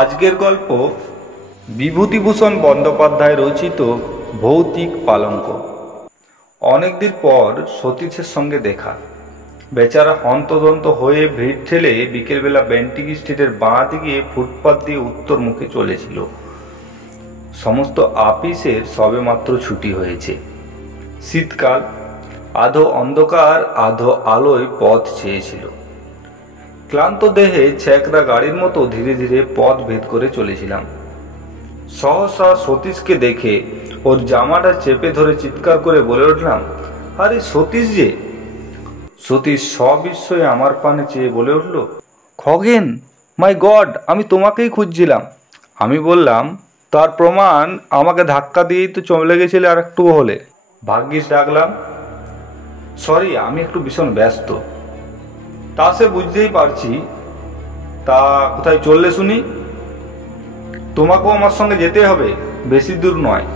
আজকের গল্প বিভূতিভূষণ বন্দ্যোপাধ্যায় রচিত ভৌতিক পালঙ্ক। অনেকদিন পর সতীশের সঙ্গে দেখা। বেচারা হন্তদন্ত হয়ে ভিড় ঠেলে বিকেলবেলা বেন্টিং স্ট্রিটের বাঁ দিকে ফুটপাত দিয়ে উত্তর মুখে চলেছিল। সমস্ত আপিসের সবেমাত্র ছুটি হয়েছে। শীতকাল, আধো অন্ধকার আধো আলোয় পথ চেয়েছিল। ক্লান্ত দেহে ছেঁকড়া গাড়ির মতো ধীরে ধীরে পথ ভেদ করে চলেছিলাম। সহসা সতীশকে দেখে ওর জামাটা চেপে ধরে চিৎকার করে বলে উঠলাম, আরে সতীশ যে! সতীশ সবিস্ময়ে আমার পানে চেয়ে বলে উঠল, খগেন, মাই গড, আমি তোমাকেই খুঁজছিলাম। আমি বললাম, তার প্রমাণ আমাকে ধাক্কা দিয়েই তো চলে গেছিলে, আর একটু হলে। ভাগ্যিস ডাকলাম। সরি, আমি একটু ভীষণ ব্যস্ত। তা সে বুঝতেই পারছি। তা কোথায় চললে শুনি? তোমাকেও আমার সঙ্গে যেতে হবে, বেশি দূর নয়,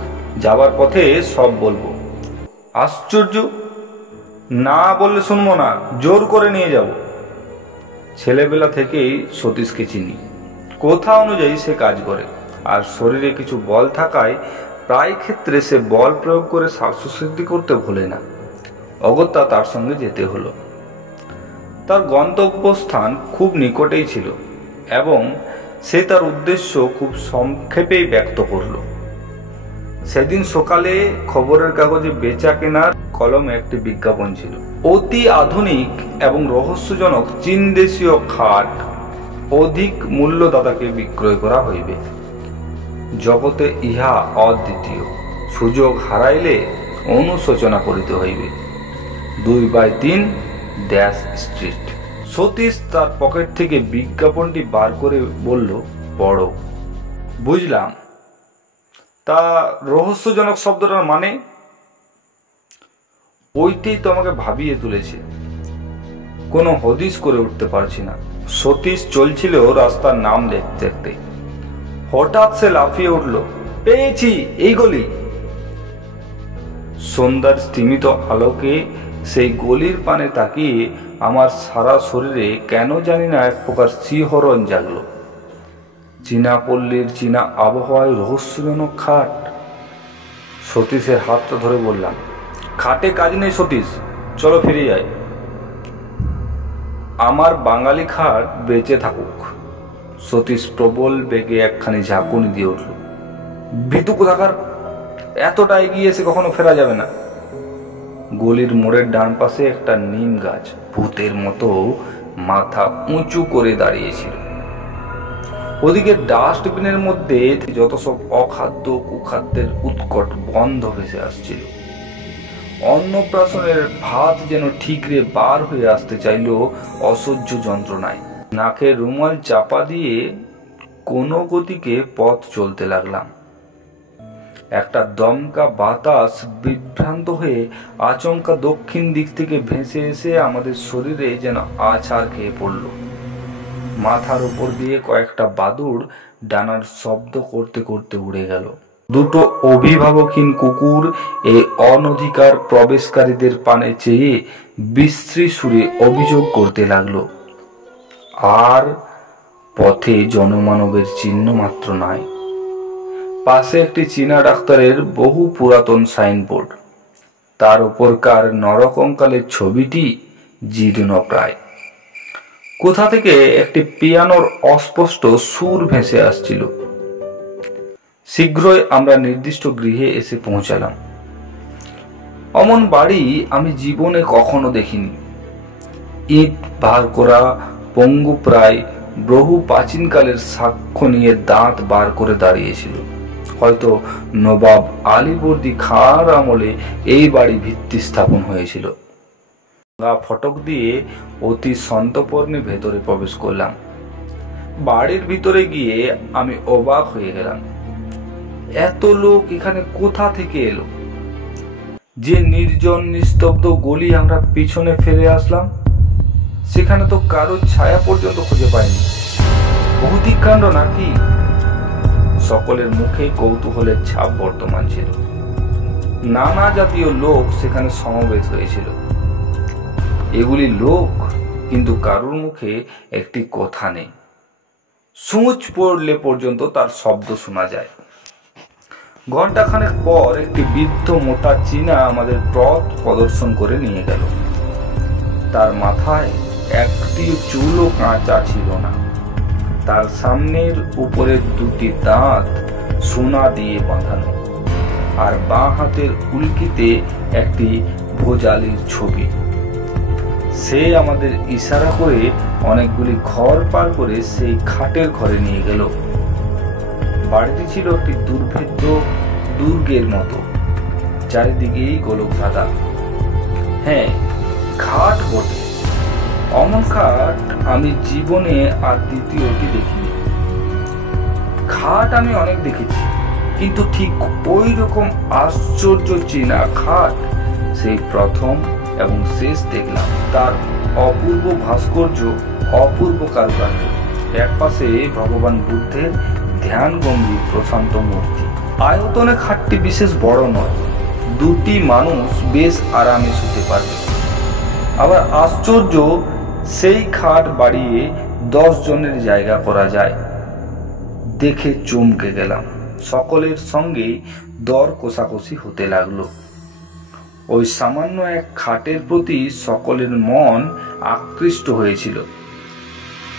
যাবার পথে সব বলবো। আশ্চর্য, না বললে শুনবো না, জোর করে নিয়ে যাব। ছেলেবেলা থেকেই সতীশকে চিনি। কথা অনুযায়ী সে কাজ করে, আর শরীরে কিছু বল থাকায় প্রায় ক্ষেত্রে সে বল প্রয়োগ করে স্বাস্থ্যসিদ্ধি করতে ভোলে না। অগত্যা তার সঙ্গে যেতে হলো। তার গন্তব্যস্থান খুব নিকটেই ছিল এবং সে তার উদ্দেশ্য খুব সংক্ষেপেই ব্যক্ত করল। সেদিন সকালে খবরের কাগজে বেচা কেনার কলমে একটি বিজ্ঞাপন ছিল। অতি আধুনিক এবং রহস্যজনক চীন দেশীয় খাট অধিক মূল্যদাতাকে বিক্রয় করা হইবে। জগতে ইহা অদ্বিতীয়, সুযোগ হারাইলে অনুশোচনা করিতে হইবে। 2/3 ড্যাশ স্ট্রিট। সতীশ তার পকেট থেকে বিজ্ঞাপনটি বার করে বলল, পড়ো। বুঝলাম। তা রহস্যজনক শব্দটার মানে? ওইটাই তো আমাকে ভাবিয়ে তুলেছে। কোনো হদিশ করে উঠতে পারছি না। সতীশ চলছিল রাস্তার নাম দেখতে দেখতে। হঠাৎ সে লাফিয়ে উঠল, পেয়েছি, এই গলি। সন্ধ্যার স্তিমিত আলোকে সেই গলির পানে তাকিয়ে আমার সারা শরীরে কেন জানি না এক প্রকার শিহরণ জাগল। চীনা পল্লীর চীনা আবহাওয়ায় রহস্যজনক খাট। সতীশের হাতটা ধরে বললাম, খাটে কাজ নেই সতীশ, চলো ফিরে যাই। আমার বাঙালি খাট বেঁচে থাকুক। সতীশ প্রবল বেগে একখানি ঝাঁকুনি দিয়ে উঠল। ভীতু কোথাকার, এতটা এগিয়ে এসে কখনো ফেরা যাবে না। গলির মোড়ের ডান পাশে একটা নিম গাছ ভূতের মতো মাথা উঁচু করে দাঁড়িয়েছিল। ওদিকে ডাস্টবিনের মধ্যে যত সব অখাদ্য কুখাদ্যের উৎকট গন্ধ ভেসে আসছিল। অন্নপ্রাশনের ভাত যেন ঠিকরে বার হয়ে আসতে চাইল অসহ্য যন্ত্রণায়। নাকে রুমাল চাপা দিয়ে কোনো গতিকে পথ চলতে লাগলাম। একটা দমকা বাতাস বিভ্রান্ত হয়ে আচমকা দক্ষিণ দিক থেকে ভেসে এসে আমাদের শরীরে যেন আছাড় খেয়ে পড়ল। মাথার উপর দিয়ে কয়েকটা বাদুড় ডানার শব্দ করতে করতে উড়ে গেল। দুটো অভিভাবকহীন কুকুর এই অনধিকার প্রবেশকারীদের পানে চেয়ে বিশ্রী সুরে অভিযোগ করতে লাগলো। আর পথে জনমানবের চিহ্ন মাত্র নাই। পাশে একটি চীনা ডাক্তারের বহু পুরাতন সাইনবোর্ড, তার উপরকার নরকঙ্কালের ছবিটি জীর্ণ প্রায়। কোথা থেকে একটি পিয়ানোর অস্পষ্ট সুর ভেসে আসছিল। শীঘ্রই আমরা নির্দিষ্ট গৃহে এসে পৌঁছালাম। অমন বাড়ি আমি জীবনে কখনো দেখিনি। ইট বার করা, পঙ্গু প্রায় বহু প্রাচীনকালের সাক্ষ্য নিয়ে দাঁত বার করে দাঁড়িয়েছিল। হয়তো নবাব আলীবর্দী খাঁর আমলে এই বাড়ি ভিত্তি স্থাপন হয়েছিল। ফটক দিয়ে অতি সন্তর্পণে ভেতরে প্রবেশ করলাম। বাড়ির ভিতরে গিয়ে আমি অবাক হয়ে গেলাম। এত লোক এখানে কোথা থেকে এলো? যে নির্জন নিস্তব্ধ গলি আমরা পিছনে ফেলে আসলাম, সেখানে তো কারো ছায়া পর্যন্ত খুঁজে পাইনি। ভৌতিক কাণ্ড নাকি? সকলের মুখে কৌতূহলের ছাপ বর্তমান ছিল। নানা জাতীয় লোক সেখানে সমবেত হয়েছিল। এগুলি লোক, কিন্তু কারুর মুখে একটি কথা নেই। সূঁচ পড়লে পর্যন্ত তার শব্দ শোনা যায়। ঘণ্টাখানেক পর একটি বৃদ্ধ মোটা চীনা আমাদের পথ প্রদর্শন করে নিয়ে গেল। তার মাথায় একটিও চুলও কাঁচা ছিল না। তার সামনের উপরের দুটি দাঁত সোনা দিয়ে বাঁধানো, আর বাঁ হাতের উল্কিতে একটি ভোজালির ছবি। সে আমাদের ইশারা করে অনেকগুলি ঘর পার করে সেই খাটের ঘরে নিয়ে গেল। বাড়িটি ছিল একটি দুর্ভেদ্য দুর্গের মতো, চারিদিকেই গোলক ধাঁধা। হ্যাঁ, খাট বটে। অমন খাট আমি জীবনে আর দ্বিতীয়টি দেখিনি। খাট আমি অনেক দেখেছি, কিন্তু ঠিক ওই রকম আশ্চর্য চীনা খাট সেই প্রথম এবং শেষ দেখলাম। তার অপূর্ব ভাস্কর্য, অপূর্ব কারুকার্য। এক পাশে ভগবান বুদ্ধের ধ্যান গম্ভীর প্রশান্ত মূর্তি। আয়তনে খাটটি বিশেষ বড় নয়, দুটি মানুষ বেশ আরামে শুতে পারবে। আবার আশ্চর্য, সেই খাট বাড়িয়ে 10 জনের জায়গা করা যায়। দেখে চমকে গেলাম। সকলের সঙ্গেই দর কষাকষি হতে লাগলো। ওই সামান্য এক খাটের প্রতি সকলের মন আকৃষ্ট হয়েছিল।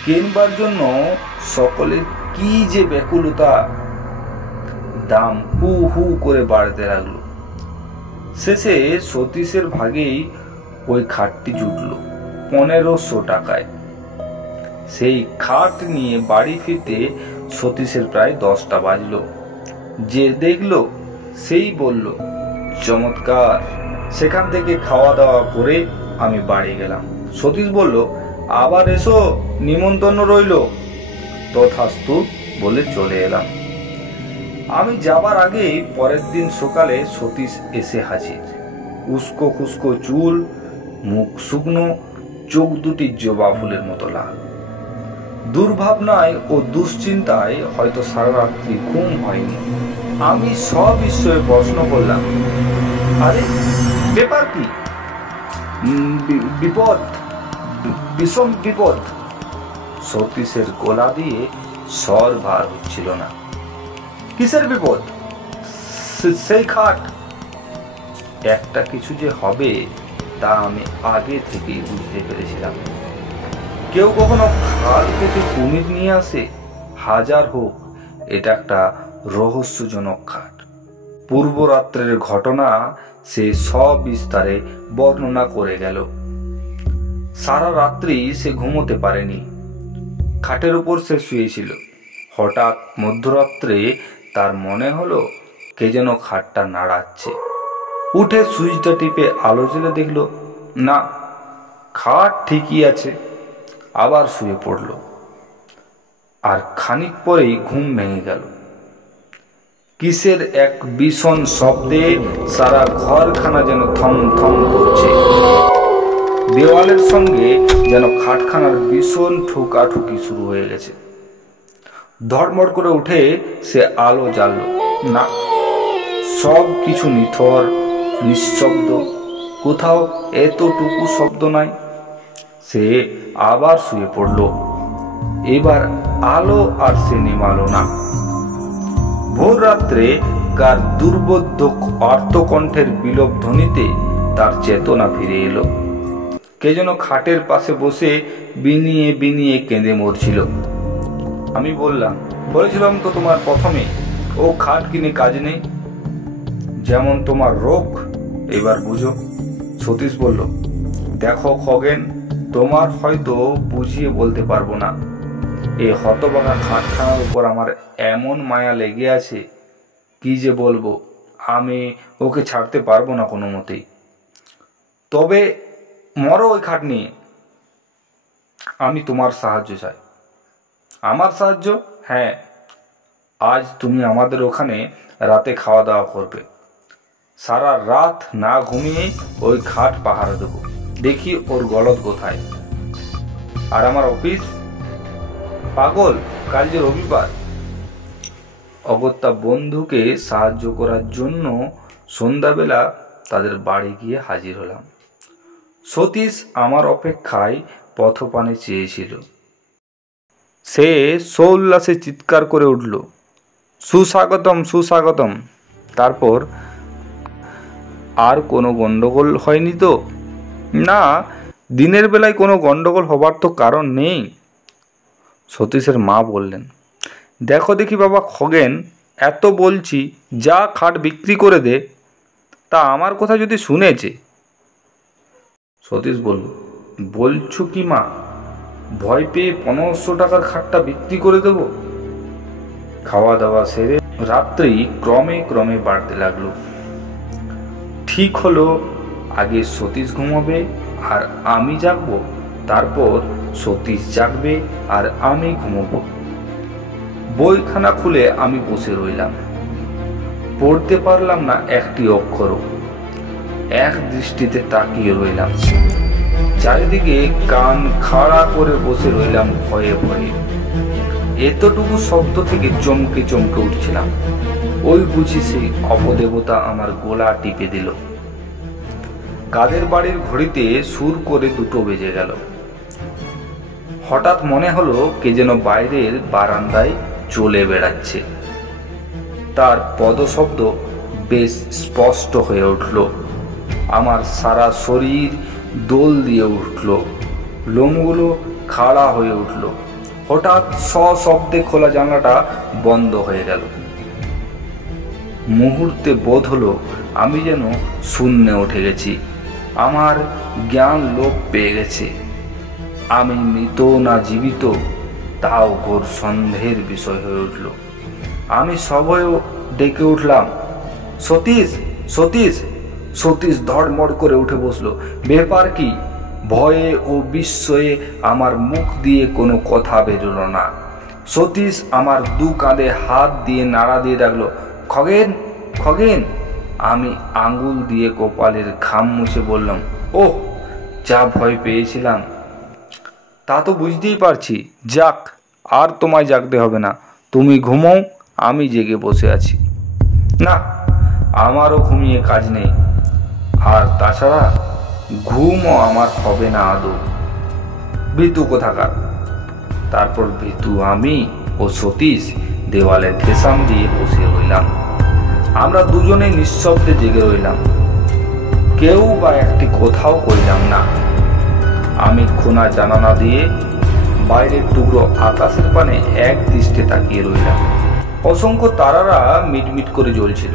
কেনবার জন্য সকলের কি যে ব্যাকুলতা! দাম হু হু করে বাড়তে লাগলো। শেষে সতীশের ভাগেই ওই খাটটি জুটল 1500 টাকায়। সেই খাট নিয়ে বাড়ি ফিরতে সতীশের প্রায় 10টা বাজল। যে দেখলো সেই বলল, চমৎকার। সেখান থেকে খাওয়া দাওয়া করে আমি বাড়ি গেলাম। সতীশ বলল, আবার এসো, নিমন্ত্রণ রইল। তথাস্তু বলে চলে এলাম। আমি যাবার আগেই পরের দিন সকালে সতীশ এসে হাজির। উস্কো খুস্কো চুল, মুখ শুকনো, চোখ দুটি জবা ফুলের মতো লাল। দুর্ভাবনায় ও দুশ্চিন্তায় হয়তো সারা রাত্রি ঘুম হয়নি। আমি সবিস্ময়ে প্রশ্ন করলাম, আরে ব্যাপার কি? বিপদ, বিষম বিপদ। সতীশের গলা দিয়ে স্বর ভার হচ্ছিল না। কিসের বিপদ? সেই খাট। একটা কিছু যে হবে তা আমি আগে থেকেই বুঝতে পেরেছিলাম। কেউ কখনো খাল কেটে কুমির নিয়ে আসে? হাজার হোক, এটা একটা রহস্যজনক খাট। পূর্ব রাত্রের ঘটনা সে সবিস্তারে বর্ণনা করে গেল। সারা রাত্রি সে ঘুমোতে পারেনি। খাটের উপর সে শুয়েছিল। হঠাৎ মধ্যরাত্রে তার মনে হলো কে যেন খাটটা নাড়াচ্ছে। উঠে সুইচটা টিপে আলো জ্বেলে দেখল, না, খাট ঠিকই আছে। আবার শুয়ে পড়ল। আর খানিক পরেই ঘুম ভেঙে গেল। কিসের এক ভীষণ শব্দে সারা ঘরখানা যেন থম থম করছে। দেওয়ালের সঙ্গে যেন খাটখানার ভীষণ ঠুকাঠুকি শুরু হয়ে গেছে। ধড়মড় করে উঠে সে আলো জ্বালল। না, সব কিছু নিথর, নিঃশব্দ, কোথাও এতটুকু শব্দ নাই। সে আবার শুয়ে পড়ল। এবার আলো আর সে নিমালো না। ভোর রাত্রে কার দুর্বোধ্য আর্তকণ্ঠের বিলোপ ধ্বনিতে তার চেতনা ফিরে এলো। কে যেন খাটের পাশে বসে বিনিয়ে বিনিয়ে কেঁদে মরছিল। আমি বলেছিলাম তো তোমার প্রথমে, ও খাট কিনে কাজ নেই। যেমন তোমার রোগ, এবার বুঝো। সতীশ বলল, দেখো খগেন, তোমার হয়তো বুঝিয়ে বলতে পারবো না। এই হতভাগা খাটখানার উপর আমার এমন মায়া লেগে আছে, কি যে বলবো। আমি ওকে ছাড়তে পারবো না কোনো মতেই। তবে মরো ওই খাট নিয়ে। আমি তোমার সাহায্য চাই। আমার সাহায্য? হ্যাঁ, আজ তুমি আমাদের ওখানে রাতে খাওয়া দাওয়া করবে। সারা রাত না ঘুমিয়ে ওই খাট পাহারা দেবো, দেখি ওর গলদ কোথায়। আর আমার অফিস? পাগল, কাল যে রবিবার। অগত্যা বন্ধুকে সাহায্য করার জন্য সন্ধ্যাবেলা তাদের বাড়ি গিয়ে হাজির হলাম। সতীশ আমার অপেক্ষায় পথপানে চেয়েছিল। সে সৌল্লাসে চিৎকার করে উঠল, সুস্বাগতম সুস্বাগতম। তারপর, আর কোনো গন্ডগোল হয়নি তো? না, দিনের বেলায় কোনো গন্ডগোল হবার তো কারণ নেই। সতীশের মা বললেন, দেখো দেখি বাবা খগেন, এত বলছি যা খাট বিক্রি করে দে, তা আমার কথা যদি শুনেছে। সতীশ বলল, বলছো কি মা, ভয় পেয়ে 1500 টাকার খাটটা বিক্রি করে দেব? খাওয়া দাওয়া সেরে রাত্রি ক্রমে ক্রমে বাড়তে লাগলো। ঠিক হলো, আগে সতীশ ঘুমাবে আর আমি জাগবো, তারপর সতীশ জাগবে আর আমি ঘুমোবো। বইখানা খুলে আমি বসে রইলাম, পড়তে পারলাম না একটি অক্ষরও। এক দৃষ্টিতে তাকিয়ে রইলাম, চারিদিকে কান খাড়া করে বসে রইলাম ভয়ে ভয়ে। এতটুকু শব্দ থেকে চমকে চমকে উঠছিলাম। ওই বুঝি সেই অপদেবতা আমার গলা টিপে দিল। কাদের বাড়ির ঘড়িতে সুর করে 2টো বেজে গেল। হঠাৎ মনে হলো কে যেন বাইরের বারান্দায় চলে বেড়াচ্ছে। তার পদশব্দ বেশ স্পষ্ট হয়ে উঠল। আমার সারা শরীর দোল দিয়ে উঠল, লোমগুলো খাড়া হয়ে উঠল। হঠাৎ সশব্দে খোলা জানলাটা বন্ধ হয়ে গেল। মুহূর্তে বোধ হলো আমি যেন শূন্যে উঠে গেছি। আমার জ্ঞান লোপ পেয়ে গেছে। আমি মৃত না জীবিত তাও ঘোর সন্দেহের বিষয় হয়ে উঠল। আমি সভয়ে ডেকে উঠলাম, সতীশ সতীশ। সতীশ ধড়মড় করে উঠে বসলো। ব্যাপার কি? ভয়ে ও বিস্ময়ে আমার মুখ দিয়ে কোনো কথা বেরোলো না। সতীশ আমার 2 কাঁধে হাত দিয়ে নাড়া দিয়ে ডাকলো, খগেন খগেন। আমি আঙ্গুল দিয়ে কপালের ঘাম মুছে বললাম, ওহ, যা ভয় পেয়েছিলাম। তা তো বুঝতেই পারছি। যাক, আর তোমায় জাগতে হবে না, তুমি ঘুমোও, আমি জেগে বসে আছি। না, আমারও ঘুমিয়ে কাজ নেই, আর তাছাড়া ঘুমও আমার হবে না আদৌ। ভীতু কোথাকার। তারপর ভীতু আমি ও সতীশ দেওয়ালে ঠেসাম দিয়ে বসে রইলাম। আমরা দুজনে নিঃশব্দে জেগে রইলাম, কেউ বা একটি কোথাও কইলাম না। আমি খোনা জানালা দিয়ে বাইরের টুকরো আকাশের পানে এক দৃষ্টে তাকিয়ে রইলাম। অসংখ্য তারারা মিটমিট করে জ্বলছিল।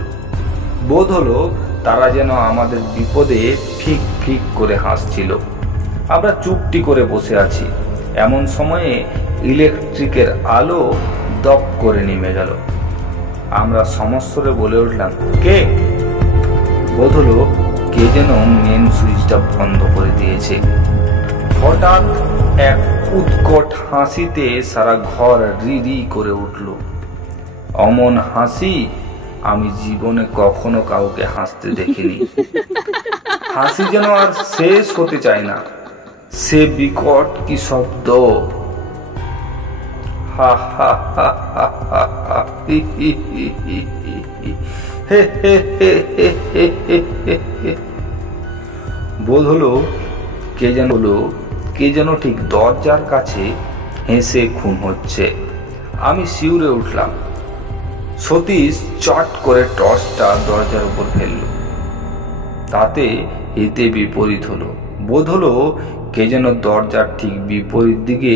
বোধ হলো তারা যেন আমাদের বিপদে ফিক ফিক করে হাসছিল। আমরা চুপটি করে বসে আছি। এমন সময়ে ইলেকট্রিকের আলো দপ করে নেমে গেল। আমরা সমস্বরে বলে উঠলাম, কে? বোধ হলো কে যেন মেন সুইচটা বন্ধ করে দিয়েছে। হঠাৎ এক উৎকট হাসিতে সারা ঘর রি রি করে উঠল। অমন হাসি আমি জীবনে কখনো কাউকে হাসতে দেখিনি। হাসি যেন আর শেষ হতে চায় না। সে বিকট কি শব্দ! হা হা হা হা হা হা হি হি হি হি হি হে হে হে হে হে হে। বোধ হলো কে যেন ঠিক দরজার কাছে হেসে খুন হচ্ছে। আমি শিউরে উঠলাম। সতীশ চট করে টর্চটা দরজার উপর ফেলল। তাতে হিতে বিপরীত হলো। বোধ হলো কে যেন দরজার ঠিক বিপরীত দিকে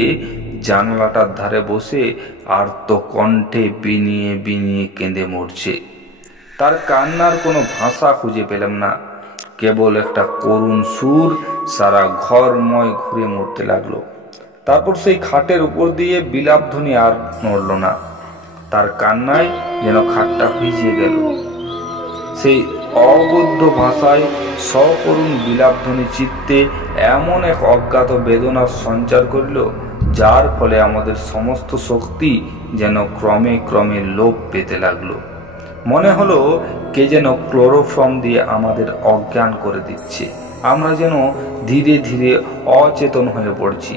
জানালাটার ধারে বসে আর্ত কণ্ঠে বিনিয়ে বিনিয়ে কেঁদে মরছে। তার কান্নার কোনো ভাষা খুঁজে পেলাম না, কেবল একটা করুণ সুর সারা ঘরময় ঘুরে মরতে লাগলো। তারপর সেই খাটের উপর দিয়ে বিলাপধ্বনি আর নড়ল না। তার কান্নায় যেন খাটটা ভিজিয়ে গেল। সেই অবদ্ধ ভাষায় সকরুণ বিলাপধ্বনি চিত্তে এমন এক অজ্ঞাত বেদনার সঞ্চার করিল, যার ফলে আমাদের সমস্ত শক্তি যেন ক্রমে ক্রমে লোপ পেতে লাগলো। মনে হলো কে যেন ক্লোরোফর্ম দিয়ে আমাদের অজ্ঞান করে দিচ্ছে। আমরা যেন ধীরে ধীরে অচেতন হয়ে পড়ছি।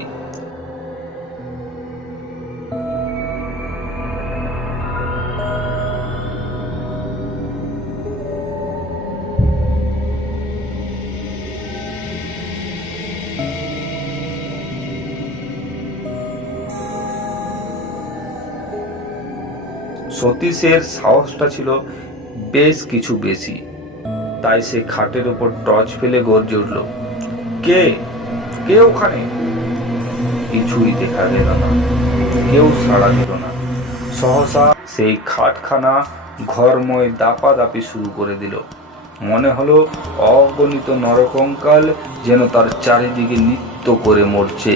সতীশের সাহসটা ছিল বেশ কিছু বেশি, তাই সে খাটের উপর টর্চ ফেলে গর্জে উঠল, কে কে ওখানে? কিছুই দেখা গেল না, কেউ সাড়া দিল না। সহসা সেই খাটখানা ঘরময় দাপাদাপি শুরু করে দিল। মনে হলো অগণিত নরকঙ্কাল যেন তার চারিদিকে নৃত্য করে মরছে।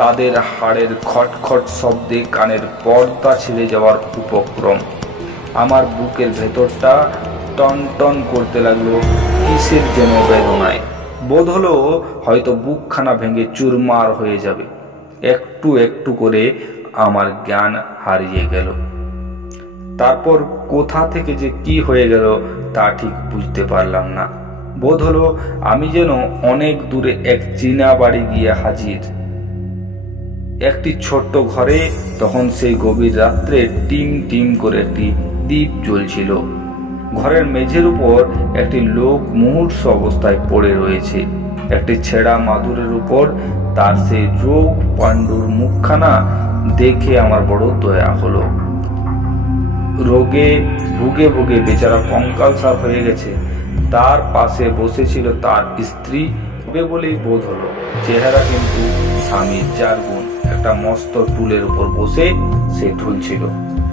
তাদের হাড়ের খটখট শব্দে কানের পর্দা ছিঁড়ে যাওয়ার উপক্রম। আমার বুকের ভেতরটা টন টন করতে লাগলো কিসের যেন বেদনায়। বোধ হলো হয়তো বুকখানা ভেঙে চুরমার হয়ে যাবে। একটু একটু করে আমার জ্ঞান হারিয়ে গেল। তারপর কোথা থেকে যে কি হয়ে গেল তা ঠিক বুঝতে পারলাম না। বোধ হলো আমি যেন অনেক দূরে এক চীনা বাড়ি গিয়ে হাজির। একটি ছোট্ট ঘরে তখন সেই গভীর রাত্রে টিম টিম করে একটি দ্বীপ জ্বলছিল। ঘরের মেঝের উপর একটি লোক মুমূর্ষু অবস্থায় পড়ে রয়েছে। একটি ছেঁড়া মাদুরের উপর তার সেই রোগ পাণ্ডুর মুখখানা দেখে আমার বড় দয়া হলো। রোগে ভুগে ভুগে বেচারা কঙ্কালসার হয়ে গেছে। তার পাশে বসেছিল তার স্ত্রী বলেই বোধ হলো, চেহারা কিন্তু স্বামীর 4 গুণ। একটা মস্ত টুলের উপর বসে সে ঝুলছিল।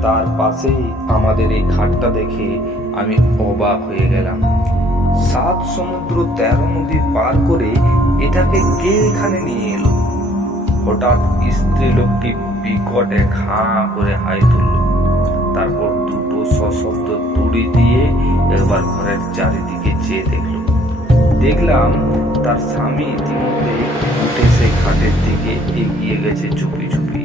তার পাশেই আমাদের এই খাটটা দেখে আমি অবাক হয়ে গেলাম। 7 সমুদ্র 13 নদী পার করে এটাকে কে এখানে নিয়ে এলো? হঠাৎ স্ত্রী লোকটি বিকট এক হাঁ করে হাই তুলল। তারপর দুটো সশব্দ তুড়ি দিয়ে একবার ঘরের চারিদিকে চেয়ে দেখলাম তার স্বামী ইতিমধ্যে উঠে সেই খাটের দিকে এগিয়ে গেছে চুপি চুপি।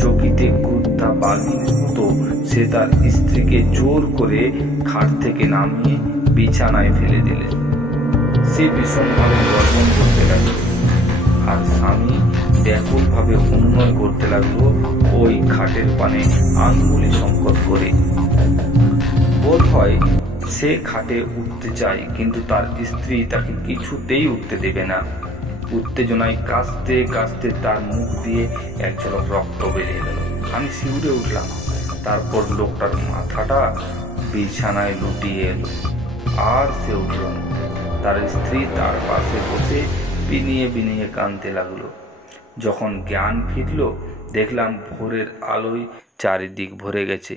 চকিতে কুত্তা বাঘিনীর মতো সে তার স্ত্রীকে জোর করে খাট থেকে নামিয়ে বিছানায় ফেলে দিলেন। সে ভীষণভাবে গর্জন করতে লাগলো, আর স্বামী ব্যাকুল ভাবে অনুনয় করতে লাগলো ওই খাটের পানে আঙ্গুলি সংকট করে। বোধ হয় সে খাটে উঠতে চায়, কিন্তু তার স্ত্রী তাকে কিছুতেই উঠতে দেবে না। উত্তেজনায় কাঁচতে কাঁচতে তার মুখ দিয়ে এক ঝলক রক্ত বেরিয়ে গেল। আমি শিউরে উঠলাম। তারপর লোকটার মাথাটা বিছানায় লুটিয়ে এলো, আর সে উঠল না। তার স্ত্রী তার পাশে বসে বিনিয়ে বিনিয়ে কাঁদতে লাগলো। যখন জ্ঞান ফিরল, দেখলাম ভোরের আলোয় চারিদিক ভরে গেছে।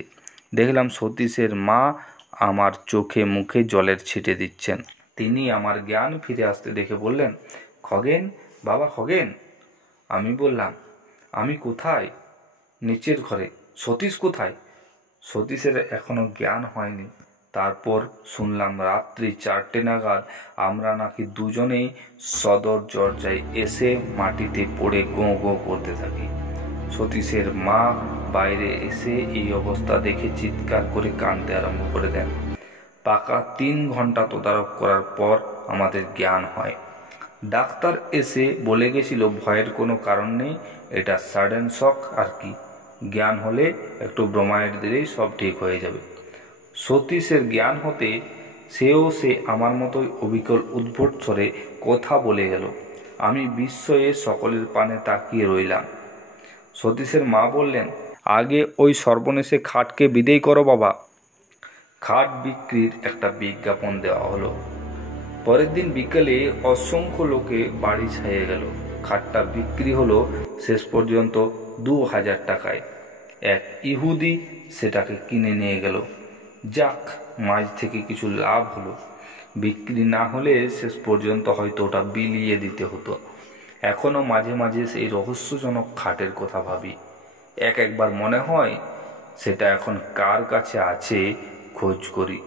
দেখলাম সতীশের মা আমার চোখে মুখে জলের ছিটে দিচ্ছেন। তিনি আমার জ্ঞান ফিরে আসতে দেখে বললেন, খগেন, বাবা খগেন। আমি বললাম, আমি কোথায়? নিচের ঘরে। সতীশ কোথায়? সতীশের এখনো জ্ঞান হয়নি। তারপর শুনলাম রাত্রি 4টে নাগাদ আমরা নাকি দুজনেই সদর দরজায় এসে মাটিতে পড়ে গোঁ গোঁ করতে থাকি। সতীশের মা বাইরে এসে এই অবস্থা দেখে চিৎকার করে কাঁদতে আরম্ভ করে দেন। পাকা 3 ঘন্টা তদারক করার পর আমাদের জ্ঞান হয়। ডাক্তার এসে বলে গেছিল ভয়ের কোনো কারণ নেই, এটা সাডেন শক আর কি। জ্ঞান হলে একটু ব্রোমাইড দিলেই সব ঠিক হয়ে যাবে। সতীশের জ্ঞান হতে সে আমার মতোই অবিকল উদ্ভট স্বরে কথা বলে গেল। আমি বিস্ময়ে সকলের পানে তাকিয়ে রইলাম। সতীশের মা বললেন, আগে ওই সর্বনেশে খাটকে বিদেয় করো বাবা। খাট বিক্রির একটা বিজ্ঞাপন দেওয়া হলো। পরের দিন বিকেলে অসংখ্য লোকে বাড়ি ছাইয়ে গেল। খাটটা বিক্রি হলো শেষ পর্যন্ত 2000 টাকায়। এক ইহুদি সেটাকে কিনে নিয়ে গেল। যাক, মাঝ থেকে কিছু লাভ হলো। বিক্রি না হলে শেষ পর্যন্ত হয়তো ওটা বিলিয়ে দিতে হতো। এখনো মাঝে মাঝে সেই রহস্যজনক খাটের কথা ভাবি। একবার মনে হয় সেটা এখন কার কাছে আছে খোঁজ করি।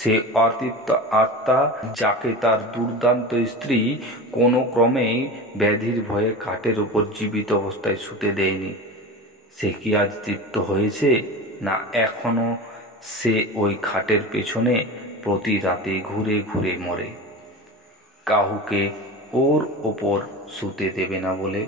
সে অতৃপ্ত আত্মা যাকে তার দুর্দান্ত স্ত্রী কোনো ক্রমেই ব্যাধির ভয়ে খাটের উপর জীবিত অবস্থায় শুতে দেয়নি, সে কি আজ তৃপ্ত হয়েছে, না এখনো সে ওই খাটের পেছনে প্রতি রাতে ঘুরে ঘুরে মরে, কাহুকে ওর ওপর শুতে দেবে না বলে।